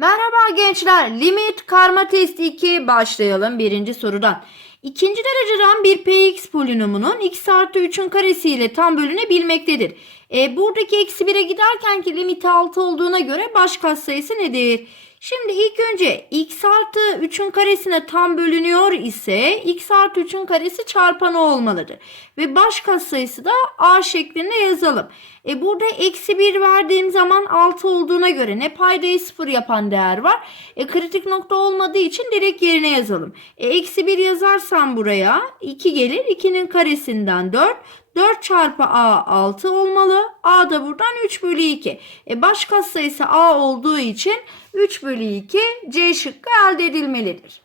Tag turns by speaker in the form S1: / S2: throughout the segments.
S1: Merhaba gençler. Limit karma test 2 başlayalım birinci sorudan. İkinci dereceden bir px polinomunun x artı 3'ün karesiyle tam bölünebilmektedir. E, buradaki eksi 1'e giderken ki limiti 6 olduğuna göre baş katsayısı nedir? Şimdi ilk önce x artı 3'ün karesine tam bölünüyor ise x artı 3'ün karesi çarpanı olmalıdır. Ve baş katsayısı da a şeklinde yazalım. E burada eksi 1 verdiğim zaman 6 olduğuna göre ne paydayı 0 yapan değer var. E kritik nokta olmadığı için direkt yerine yazalım. E eksi 1 yazarsam buraya 2 gelir. 2'nin karesinden 4. 4 çarpı a 6 olmalı. A da buradan 3 bölü 2. E baş katsayısı a olduğu için 3 bölü 2 C şıkkı elde edilmelidir.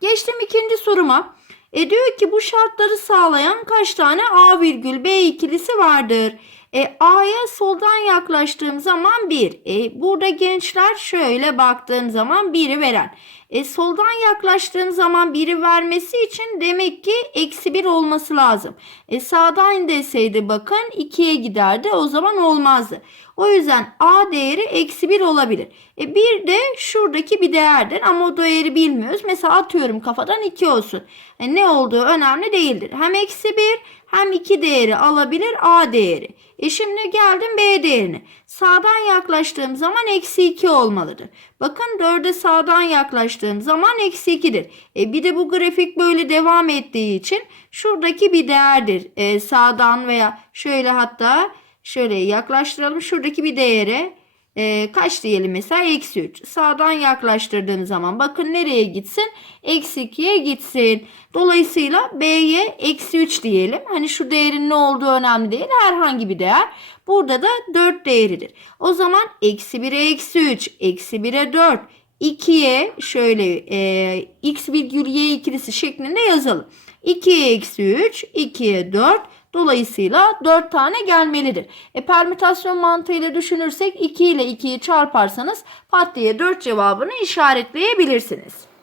S1: Geçtim ikinci soruma. E diyor ki bu şartları sağlayan kaç tane A virgül B ikilisi vardır? E, A'ya soldan yaklaştığım zaman 1. E, burada gençler şöyle baktığım zaman 1'i veren. E, soldan yaklaştığım zaman 1'i vermesi için demek ki eksi 1 olması lazım. E, sağdan deseydi bakın 2'ye giderdi o zaman olmazdı. O yüzden A değeri eksi 1 olabilir. E, bir de şuradaki bir değerdir ama o değeri bilmiyoruz. Mesela atıyorum kafadan 2 olsun. E, ne olduğu önemli değildir. Hem eksi 1 hem 2 değeri alabilir A değeri. E şimdi geldim B değerine. Sağdan yaklaştığım zaman eksi 2 olmalıdır. Bakın 4'e sağdan yaklaştığım zaman eksi 2'dir. E bir de bu grafik böyle devam ettiği için şuradaki bir değerdir. E sağdan veya şöyle hatta şöyle yaklaştıralım. Şuradaki bir değere e, kaç diyelim mesela eksi 3. Sağdan yaklaştırdığım zaman bakın nereye gitsin? Eksi 2'ye gitsin. Dolayısıyla B'ye eksi 3 diyelim. Hani şu değerin ne olduğu önemli değil. Herhangi bir değer. Burada da 4 değeridir. O zaman eksi 1'e eksi 3, eksi 1'e 4, 2'ye şöyle e, x virgül y ikilisi şeklinde yazalım. 2'ye eksi 3, 2'ye 4, Dolayısıyla 4 tane gelmelidir. E, permütasyon mantığıyla düşünürsek 2 ile 2'yi çarparsanız pat diye 4 cevabını işaretleyebilirsiniz.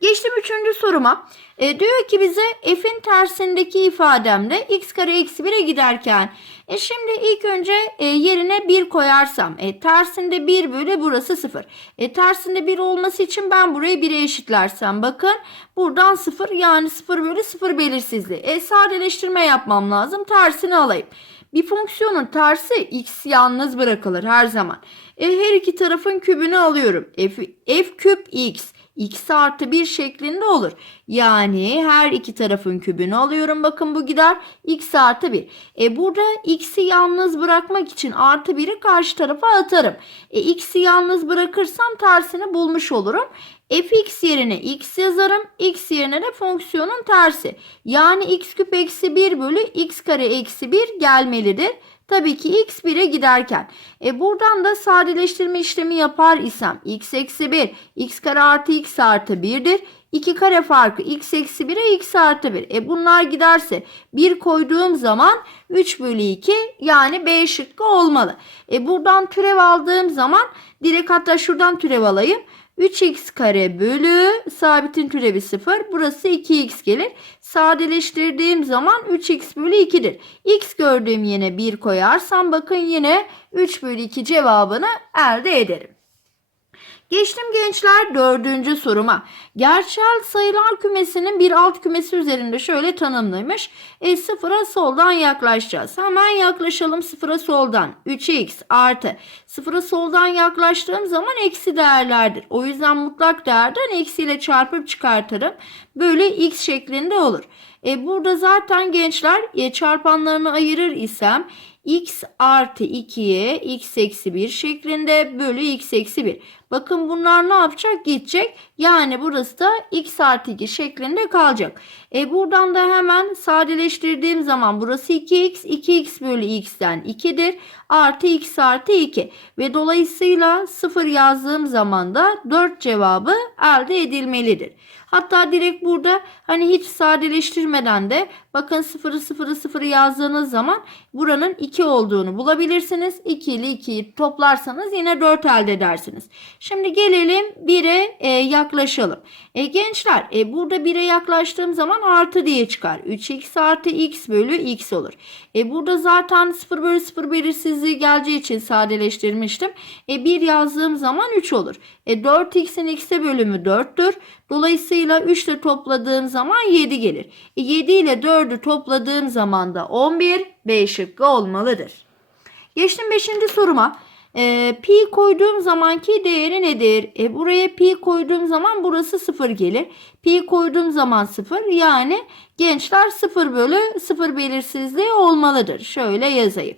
S1: Geçtim üçüncü soruma. E, diyor ki bize f'in tersindeki ifademde x kare eksi 1'e giderken e şimdi ilk önce e, yerine 1 koyarsam e, tersinde 1 bölü burası 0. E, tersinde 1 olması için ben burayı 1'e eşitlersem bakın buradan 0 yani 0 bölü 0 belirsizliği. E, sadeleştirme yapmam lazım tersini alayım. Bir fonksiyonun tersi x yalnız bırakılır her zaman. E, her iki tarafın kübünü alıyorum. F, f küp x x artı 1 şeklinde olur. Yani her iki tarafın kübünü alıyorum. Bakın bu gider x artı 1. E burada x'i yalnız bırakmak için artı 1'i karşı tarafa atarım. E x'i yalnız bırakırsam tersini bulmuş olurum. fx yerine x yazarım. x yerine de fonksiyonun tersi. Yani x küp eksi 1 bölü x kare eksi 1 gelmelidir. Tabii ki x 1'e giderken. E buradan da sadeleştirme işlemi yapar isem x eksi 1 x kare artı x artı 1'dir. 2 kare farkı x eksi 1'e x artı 1. E bunlar giderse 1 koyduğum zaman 3 bölü 2 yani B şıkkı olmalı. E buradan türev aldığım zaman direkt hatta şuradan türev alayım. 3x kare bölü sabitin türevi 0. Burası 2x gelir. Sadeleştirdiğim zaman 3x bölü 2'dir. x gördüğüm yine 1 koyarsam bakın yine 3 bölü 2 cevabını elde ederim. Geçtim gençler dördüncü soruma. Gerçel sayılar kümesinin bir alt kümesi üzerinde şöyle tanımlamış. E sıfıra soldan yaklaşacağız. Hemen yaklaşalım sıfıra soldan. 3x artı. Sıfıra soldan yaklaştığım zaman eksi değerlerdir. O yüzden mutlak değerden eksiyle çarpıp çıkartırım. Böyle x şeklinde olur. E burada zaten gençler e, çarpanlarını ayırır isem x artı 2'ye x eksi 1 şeklinde bölü x eksi 1. Bakın bunlar ne yapacak? Gidecek. Yani burası da x artı 2 şeklinde kalacak. E buradan da hemen sadeleştirdiğim zaman burası 2x. 2x bölü x'ten 2'dir. Artı x artı 2. Ve dolayısıyla 0 yazdığım zaman da 4 cevabı elde edilmelidir. Hatta direkt burada hani hiç sadeleştirmeden de bakın 0'ı 0'ı 0'ı yazdığınız zaman buranın 2 olduğunu bulabilirsiniz. 2 ile 2'yi toplarsanız yine 4 elde edersiniz. Şimdi gelelim 1'e e, yaklaşalım. E, gençler e, burada 1'e yaklaştığım zaman artı diye çıkar. 3x artı x bölü x olur. E, burada zaten 0 bölü 0 belirsizliği geleceği için sadeleştirmiştim. E 1 yazdığım zaman 3 olur. E 4x'in x'e bölümü 4'tür. Dolayısıyla 3 ile topladığım zaman 7 gelir. E 7 ile 4'ü topladığım zaman da 11 B şıkkı olmalıdır. Geçtim 5. soruma. E, pi koyduğum zamanki değeri nedir? E, buraya pi koyduğum zaman burası 0 gelir. Pi koyduğum zaman 0 yani gençler 0 bölü 0 belirsizliği olmalıdır. Şöyle yazayım.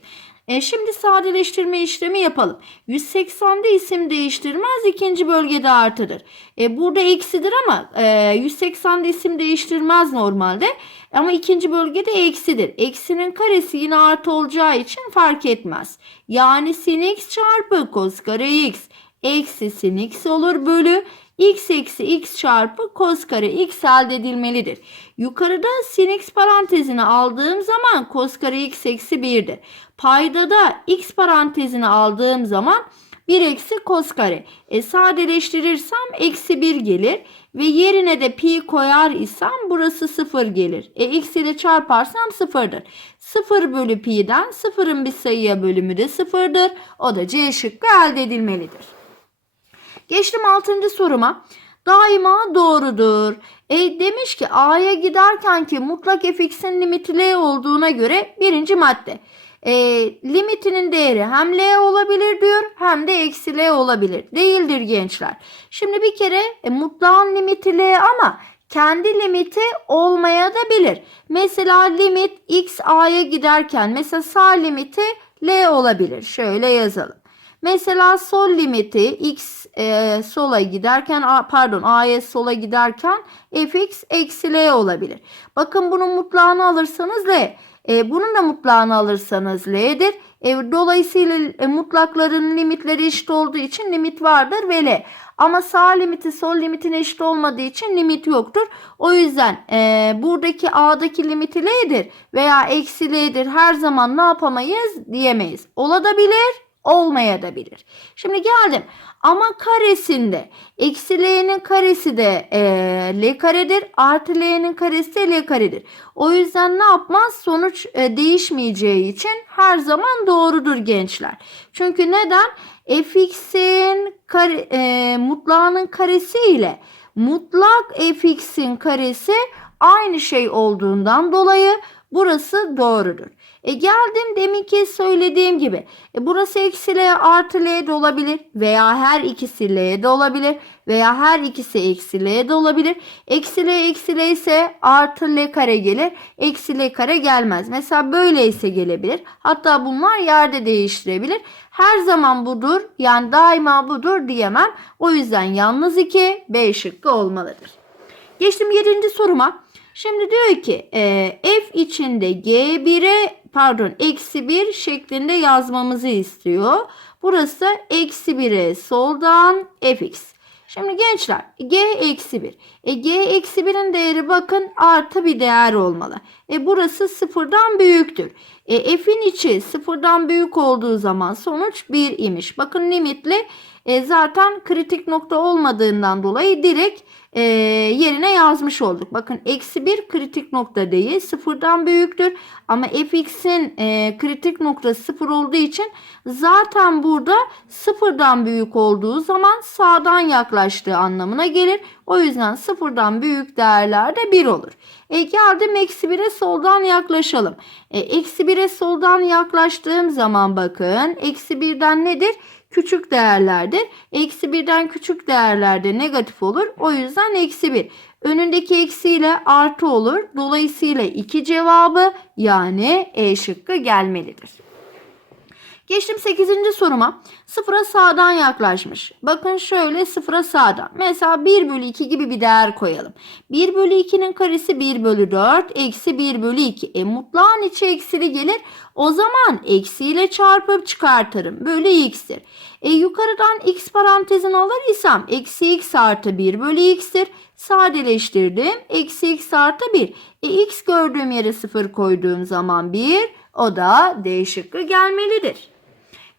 S1: E, şimdi sadeleştirme işlemi yapalım. 180'de isim değiştirmez ikinci bölgede artıdır. E, burada eksidir ama e, 180'de isim değiştirmez normalde. Ama ikinci bölgede eksidir. Eksinin karesi yine artı olacağı için fark etmez. Yani sin x çarpı cos kare x eksi sin x olur bölü x eksi x çarpı cos kare x elde edilmelidir. Yukarıda sin x parantezini aldığım zaman cos kare x eksi 1'dir. Payda da x parantezini aldığım zaman 1 eksi cos kare. E sadeleştirirsem eksi 1 gelir ve yerine de pi koyar isem burası 0 gelir. E x ile çarparsam 0'dır. 0 bölü pi'den 0'ın bir sayıya bölümü de 0'dır. O da C şıkkı elde edilmelidir. Geçtim 6. soruma. Daima doğrudur. E demiş ki A'ya giderken ki mutlak fx'in limiti L olduğuna göre birinci madde. E, limitinin değeri hem L olabilir diyor hem de eksi L olabilir. Değildir gençler. Şimdi bir kere e, mutlağın limiti L ama kendi limiti olmaya da bilir. Mesela limit x a'ya giderken mesela sağ limiti L olabilir. Şöyle yazalım. Mesela sol limiti x e, sola giderken a, pardon a'ya sola giderken fx eksi l olabilir. Bakın bunun mutlağını alırsanız l. E, bunun da mutlağını alırsanız l'dir. E, dolayısıyla e, mutlakların limitleri eşit olduğu için limit vardır ve l. Ama sağ limiti sol limitin eşit olmadığı için limit yoktur. O yüzden e, buradaki a'daki limiti l'dir veya eksi l'dir her zaman ne yapamayız diyemeyiz. Olabilir olmayabilir. Şimdi geldim. Ama karesinde eksi l'nin karesi de e, l karedir. Artı l'nin karesi de l karedir. O yüzden ne yapmaz? Sonuç e, değişmeyeceği için her zaman doğrudur gençler. Çünkü neden? fx'in kare, e, mutlağının karesi ile mutlak fx'in karesi aynı şey olduğundan dolayı burası doğrudur. E geldim deminki söylediğim gibi. E burası eksi L artı L de olabilir. Veya her ikisi L de olabilir. Veya her ikisi eksi L de olabilir. Eksi L eksi L ise artı L kare gelir. Eksi L kare gelmez. Mesela böyle ise gelebilir. Hatta bunlar yerde değiştirebilir. Her zaman budur. Yani daima budur diyemem. O yüzden yalnız 2 B şıkkı olmalıdır. Geçtim 7. soruma. Şimdi diyor ki e, f içinde g1'e pardon eksi 1 şeklinde yazmamızı istiyor. Burası eksi 1'e soldan fx. Şimdi gençler g eksi 1. E, g eksi 1'in değeri bakın artı bir değer olmalı. E, burası sıfırdan büyüktür. E, f'in içi sıfırdan büyük olduğu zaman sonuç 1 imiş. Bakın limitli e, zaten kritik nokta olmadığından dolayı direkt e, yerine yazmış olduk. Bakın eksi 1 kritik nokta değil sıfırdan büyüktür. Ama fx'in e, kritik noktası sıfır olduğu için zaten burada sıfırdan büyük olduğu zaman sağdan yaklaştığı anlamına gelir. O yüzden sıfırdan büyük değerlerde 1 olur. E geldim eksi 1'e soldan yaklaşalım. E, eksi 1'e soldan yaklaştığım zaman bakın eksi 1'den nedir? Küçük değerlerdir. Eksi birden küçük değerlerde negatif olur. O yüzden eksi bir. Önündeki eksiyle artı olur. Dolayısıyla iki cevabı yani E şıkkı gelmelidir. Geçtim 8. soruma. Sıfıra sağdan yaklaşmış. Bakın şöyle sıfıra sağdan. Mesela 1 bölü 2 gibi bir değer koyalım. 1 bölü 2'nin karesi 1 bölü 4 eksi 1 bölü 2. E mutlağın içi eksili gelir. O zaman eksiyle çarpıp çıkartırım. Bölü x'tir. E yukarıdan x parantezini alır isem eksi x artı 1 bölü x'tir. Sadeleştirdim. Eksi x artı 1. E x gördüğüm yere 0 koyduğum zaman 1. O da D şıkkı gelmelidir.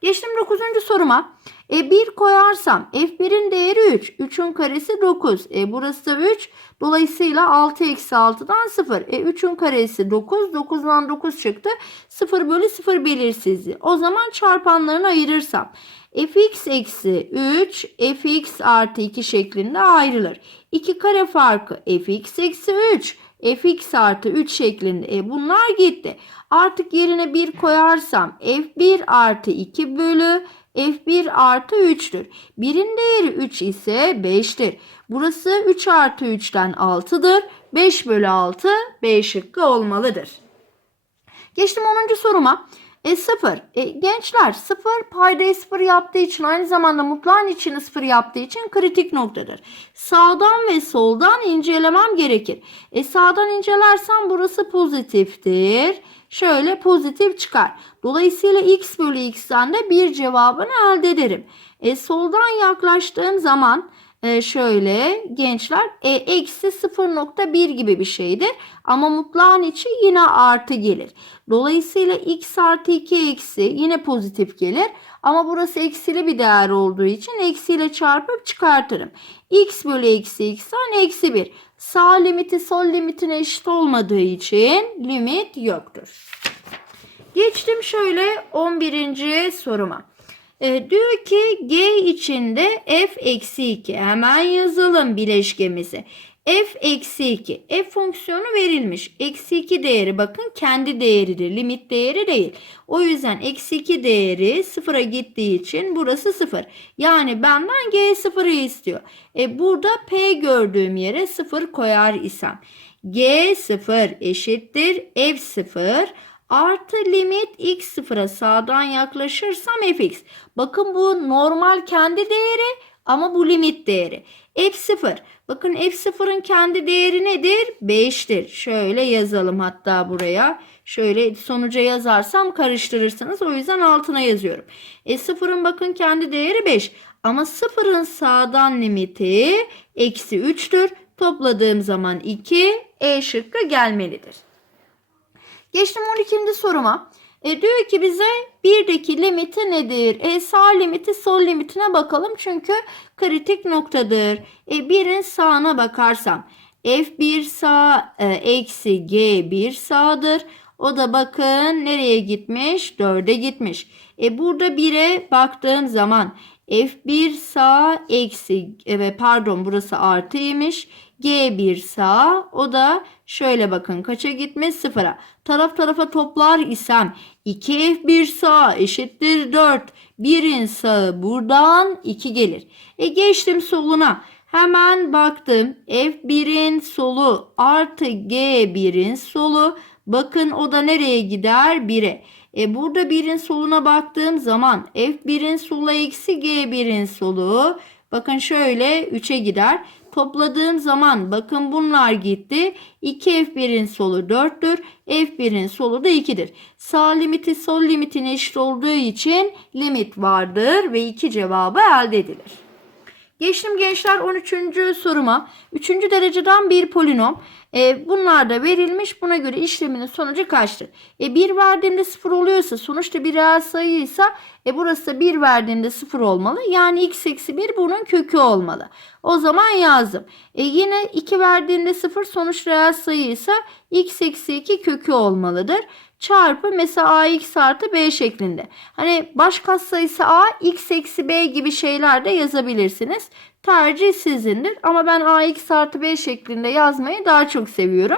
S1: Geçtim 9. soruma. E 1 koyarsam f1'in değeri 3. 3'ün karesi 9. E burası da 3. Dolayısıyla 6 eksi 6'dan 0. E 3'ün karesi 9. 9'dan 9 çıktı. 0 bölü 0 belirsizliği. O zaman çarpanlarını ayırırsam fx eksi 3 fx artı 2 şeklinde ayrılır. 2 kare farkı fx eksi 3 fx artı 3 şeklinde. E bunlar gitti. Artık yerine 1 koyarsam f1 artı 2 bölü f1 artı 3'tür. 1'in değeri 3 ise 5'tir. Burası 3 artı 3'ten 6'dır. 5 bölü 6 B şıkkı olmalıdır. Geçtim 10. soruma. E 0. E, gençler 0 paydayı 0 yaptığı için aynı zamanda mutlağın içini 0 yaptığı için kritik noktadır. Sağdan ve soldan incelemem gerekir. E sağdan incelersem burası pozitiftir. Şöyle pozitif çıkar. Dolayısıyla x bölü x'ten de bir cevabını elde ederim. E soldan yaklaştığım zaman e, şöyle gençler e, eksi 0.1 gibi bir şeydir. Ama mutlağın içi yine artı gelir. Dolayısıyla x artı 2 eksi yine pozitif gelir. Ama burası eksili bir değer olduğu için eksiyle çarpıp çıkartırım. x bölü eksi x'ten eksi 1. Sağ limiti sol limitine eşit olmadığı için limit yoktur. Geçtim şöyle 11. soruma. E, diyor ki g içinde f eksi 2 hemen yazalım bileşkemizi. f eksi 2 f fonksiyonu verilmiş. Eksi 2 değeri bakın kendi değeridir. Limit değeri değil. O yüzden eksi 2 değeri sıfıra gittiği için burası sıfır. Yani benden g sıfırı istiyor. E, burada p gördüğüm yere sıfır koyar isem. g sıfır eşittir f sıfır artı limit x sıfıra sağdan yaklaşırsam fx. Bakın bu normal kendi değeri ama bu limit değeri. f0. Bakın f0'ın kendi değeri nedir? 5'tir. Şöyle yazalım hatta buraya. Şöyle sonuca yazarsam karıştırırsınız. O yüzden altına yazıyorum. E 0'ın bakın kendi değeri 5. Ama 0'ın sağdan limiti eksi 3'tür. Topladığım zaman 2 E şıkkı gelmelidir. Geçtim 12. soruma. E, diyor ki bize birdeki limiti nedir? E, sağ limiti sol limitine bakalım çünkü kritik noktadır. E, birin sağına bakarsam f1 sağ e, eksi g1 sağdır. O da bakın nereye gitmiş? 4'e gitmiş. E, burada 1'e baktığım zaman f1 sağ eksi evet pardon burası artıymış. G1 sağ o da şöyle bakın kaça gitmiş sıfıra. Taraf tarafa toplar isem 2F1 sağ eşittir 4. 1'in sağı buradan 2 gelir. E geçtim soluna. Hemen baktım F1'in solu artı G1'in solu. Bakın o da nereye gider? 1'e. E burada 1'in soluna baktığım zaman F1'in solu eksi G1'in solu. Bakın şöyle 3'e gider. Topladığım zaman bakın bunlar gitti. 2F1'in solu 4'tür. F1'in solu da 2'dir. Sağ limiti sol limitin eşit olduğu için limit vardır ve 2 cevabı elde edilir. Geçtim gençler 13. soruma. 3. dereceden bir polinom. E, bunlar da verilmiş. Buna göre işleminin sonucu kaçtır? E, 1 verdiğinde 0 oluyorsa sonuçta bir reel sayıysa e, burası da 1 verdiğinde 0 olmalı. Yani x eksi 1 bunun kökü olmalı. O zaman yazdım. E, yine 2 verdiğinde 0 sonuç reel sayıysa x eksi 2 kökü olmalıdır çarpı mesela ax artı b şeklinde. Hani baş katsayısı a x eksi b gibi şeyler de yazabilirsiniz. Tercih sizindir ama ben ax artı b şeklinde yazmayı daha çok seviyorum.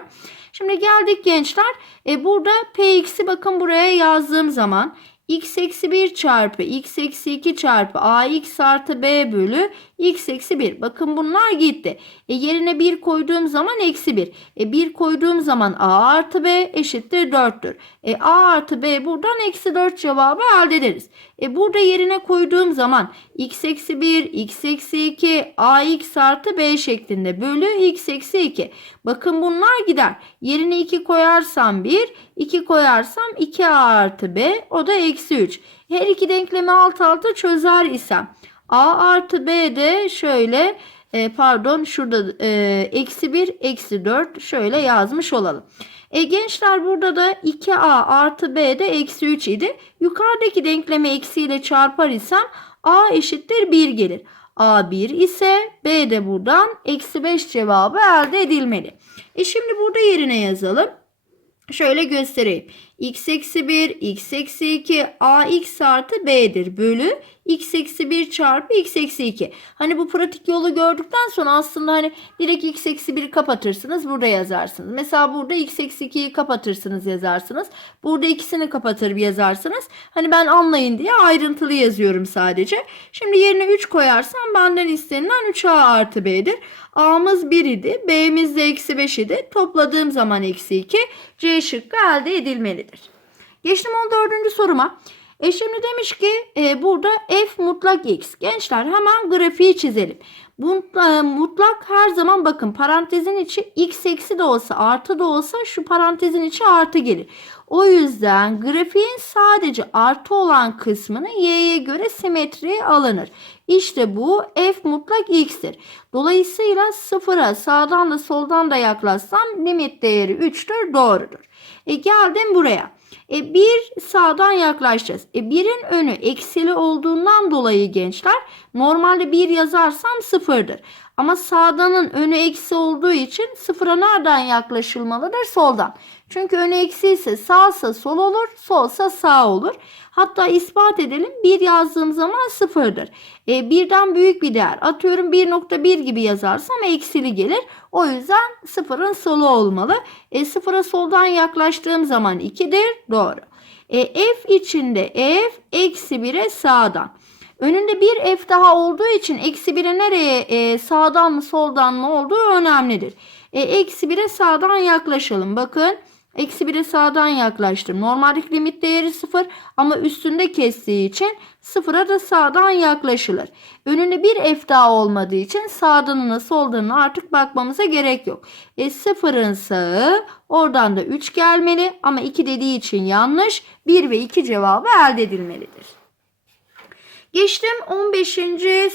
S1: Şimdi geldik gençler. E burada px'i bakın buraya yazdığım zaman x eksi 1 çarpı x eksi 2 çarpı ax artı b bölü x eksi 1. Bakın bunlar gitti. E yerine 1 koyduğum zaman eksi 1. E 1 koyduğum zaman a artı b eşittir 4'tür. E a artı b buradan eksi 4 cevabı elde ederiz. E burada yerine koyduğum zaman x eksi 1, x eksi 2, ax artı b şeklinde bölü x eksi 2. Bakın bunlar gider. Yerine 2 koyarsam 1, 2 koyarsam 2a artı b o da eksi 3. Her iki denklemi alt alta çözer isem a artı b de şöyle e, pardon şurada e, eksi 1 eksi 4 şöyle yazmış olalım. E gençler burada da 2a artı b de eksi 3 idi. Yukarıdaki denklemi eksiyle çarpar isem A eşittir 1 gelir. A 1 ise B de buradan eksi 5 cevabı elde edilmeli. E şimdi burada yerine yazalım. Şöyle göstereyim. X eksi 1, x eksi 2, ax artı b'dir bölü x eksi 1 çarpı x eksi 2. Hani bu pratik yolu gördükten sonra aslında hani direkt x eksi 1'i kapatırsınız burada yazarsınız. Mesela burada x eksi 2'yi kapatırsınız yazarsınız. Burada ikisini kapatır yazarsınız. Hani ben anlayın diye ayrıntılı yazıyorum sadece. Şimdi yerine 3 koyarsam benden istenilen 3a artı b'dir. A'mız 1 idi. B'miz de eksi 5 idi. Topladığım zaman eksi 2. C şıkkı elde edilmelidir. Geçtim 14. soruma. E demiş ki e, burada f mutlak x. Gençler hemen grafiği çizelim. Bu e, mutlak her zaman bakın parantezin içi x eksi de olsa artı da olsa şu parantezin içi artı gelir. O yüzden grafiğin sadece artı olan kısmını y'ye göre simetriye alınır. İşte bu f mutlak x'tir. Dolayısıyla sıfıra sağdan da soldan da yaklaşsam limit değeri 3'tür doğrudur. E geldim buraya. E bir sağdan yaklaşacağız. E birin önü eksili olduğundan dolayı gençler normalde bir yazarsam sıfırdır. Ama sağdanın önü eksi olduğu için sıfıra nereden yaklaşılmalıdır? Soldan. Çünkü önü eksi ise sağsa sol olur, solsa sağ olur. Hatta ispat edelim. 1 yazdığım zaman sıfırdır. E, birden büyük bir değer. Atıyorum 1.1 gibi yazarsam eksili gelir. O yüzden sıfırın solu olmalı. E, sıfıra soldan yaklaştığım zaman 2'dir. Doğru. E, f içinde f eksi 1'e sağdan. Önünde bir f daha olduğu için eksi 1'e nereye e, sağdan mı soldan mı olduğu önemlidir. E, eksi 1'e sağdan yaklaşalım. Bakın eksi 1'e sağdan yaklaştım. Normaldeki limit değeri 0 ama üstünde kestiği için 0'a da sağdan yaklaşılır. Önünde bir f daha olmadığı için sağdanına soldanına artık bakmamıza gerek yok. E, 0'ın sağı oradan da 3 gelmeli ama 2 dediği için yanlış. 1 ve 2 cevabı elde edilmelidir. Geçtim 15.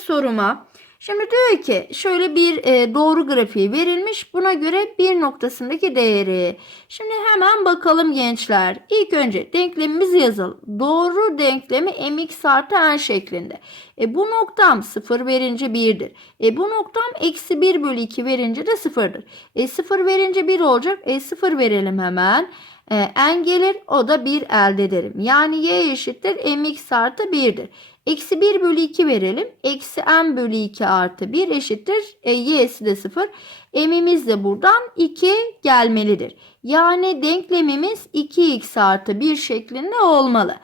S1: soruma. Şimdi diyor ki şöyle bir e, doğru grafiği verilmiş. Buna göre bir noktasındaki değeri. Şimdi hemen bakalım gençler. İlk önce denklemimizi yazalım. Doğru denklemi mx artı n şeklinde. E, bu noktam 0 verince 1'dir. E, bu noktam eksi 1 bölü 2 verince de 0'dır. E, 0 verince 1 olacak. E, 0 verelim hemen. E, n gelir o da 1 elde ederim. Yani y eşittir mx artı 1'dir. Eksi 1 bölü 2 verelim. Eksi m bölü 2 artı 1 eşittir. E, y'si de 0. M'imiz de buradan 2 gelmelidir. Yani denklemimiz 2x artı 1 şeklinde olmalı.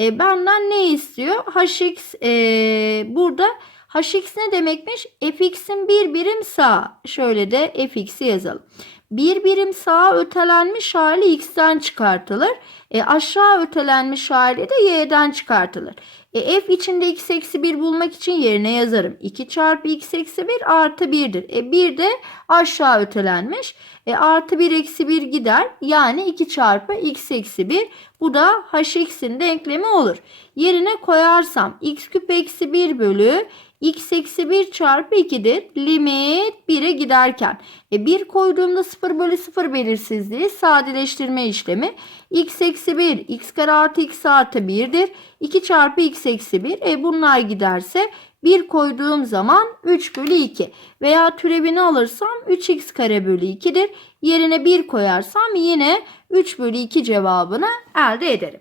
S1: E, benden ne istiyor? hx e, burada hx ne demekmiş? fx'in bir birim sağ. Şöyle de fx'i yazalım. Bir birim sağa ötelenmiş hali x'ten çıkartılır. E, aşağı ötelenmiş hali de y'den çıkartılır. E, f içinde x eksi 1 bulmak için yerine yazarım. 2 çarpı x eksi 1 artı 1'dir. E 1 de aşağı ötelenmiş. E, artı 1 eksi 1 gider. Yani 2 çarpı x eksi 1. Bu da hx'in denklemi olur. Yerine koyarsam x küp eksi 1 bölü x eksi 1 çarpı 2'dir. Limit 1'e giderken. E 1 koyduğumda 0 bölü 0 belirsizliği sadeleştirme işlemi. x eksi 1 x kare artı x artı 1'dir. 2 çarpı x eksi 1. E bunlar giderse 1 koyduğum zaman 3 bölü 2 veya türevini alırsam 3x kare bölü 2'dir. Yerine 1 koyarsam yine 3 bölü 2 cevabını elde ederim.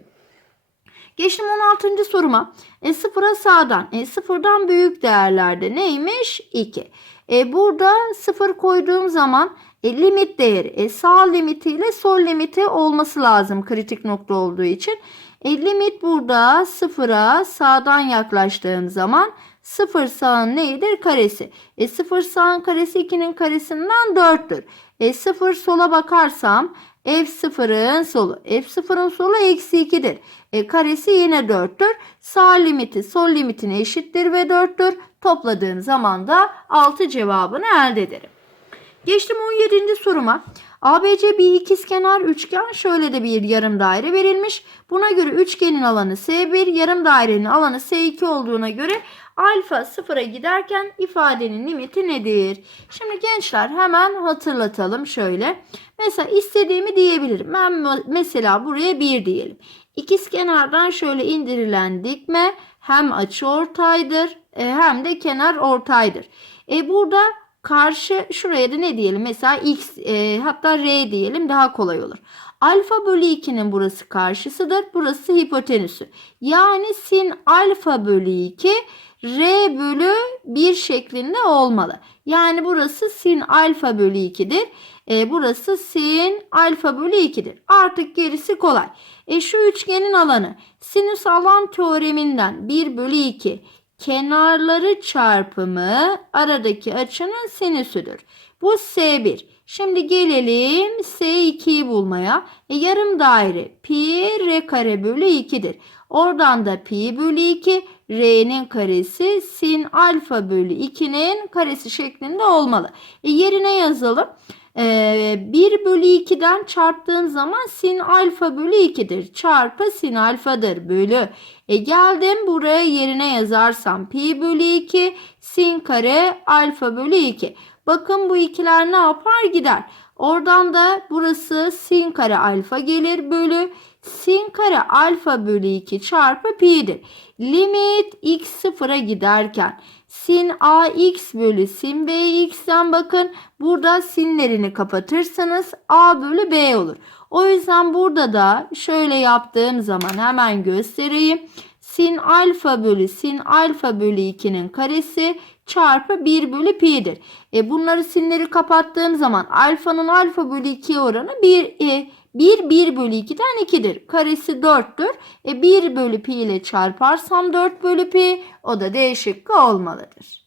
S1: Geçtim 16. soruma. E, sıfıra sağdan. E, sıfırdan büyük değerlerde neymiş? 2. E, burada sıfır koyduğum zaman e, limit değeri e, sağ limiti ile sol limiti olması lazım kritik nokta olduğu için. E, limit burada sıfıra sağdan yaklaştığım zaman sıfır sağın neydir? Karesi. E, sıfır sağın karesi 2'nin karesinden 4'tür. E, sıfır sola bakarsam f0'ın solu. f0'ın solu eksi 2'dir. E, karesi yine 4'tür. Sağ limiti sol limitine eşittir ve 4'tür. Topladığım zaman da 6 cevabını elde ederim. Geçtim 17. soruma. ABC bir ikizkenar üçgen şöyle de bir yarım daire verilmiş. Buna göre üçgenin alanı S1, yarım dairenin alanı S2 olduğuna göre alfa sıfıra giderken ifadenin limiti nedir? Şimdi gençler hemen hatırlatalım şöyle. Mesela istediğimi diyebilirim. Ben mesela buraya 1 diyelim. İkiz kenardan şöyle indirilen dikme hem açı ortaydır e, hem de kenar ortaydır. E burada karşı şuraya da ne diyelim? Mesela x e, hatta r diyelim daha kolay olur. Alfa bölü 2'nin burası karşısıdır. Burası hipotenüsü. Yani sin alfa bölü 2 r bölü 1 şeklinde olmalı. Yani burası sin alfa bölü 2'dir. E, burası sin alfa bölü 2'dir. Artık gerisi kolay. E, şu üçgenin alanı sinüs alan teoreminden 1 bölü 2 kenarları çarpımı aradaki açının sinüsüdür. Bu S1. Şimdi gelelim S2'yi bulmaya. E, yarım daire pi r kare bölü 2'dir. Oradan da pi bölü 2 r'nin karesi sin alfa bölü 2'nin karesi şeklinde olmalı. E, yerine yazalım. Ee, 1 bölü 2'den çarptığın zaman sin alfa bölü 2'dir. Çarpı sin alfadır bölü. E geldim buraya yerine yazarsam pi bölü 2 sin kare alfa bölü 2. Bakın bu ikiler ne yapar gider. Oradan da burası sin kare alfa gelir bölü sin kare alfa bölü 2 çarpı pi'dir. Limit x sıfıra giderken sin ax bölü sin bx'ten bakın burada sinlerini kapatırsanız a bölü b olur. O yüzden burada da şöyle yaptığım zaman hemen göstereyim. Sin alfa bölü sin alfa bölü 2'nin karesi çarpı 1 bölü pi'dir. E bunları sinleri kapattığım zaman alfanın alfa bölü 2 oranı 1 e, 1 1 bölü 2'den 2'dir. Karesi 4'tür. E 1 bölü pi ile çarparsam 4 bölü pi o da D şıkkı olmalıdır.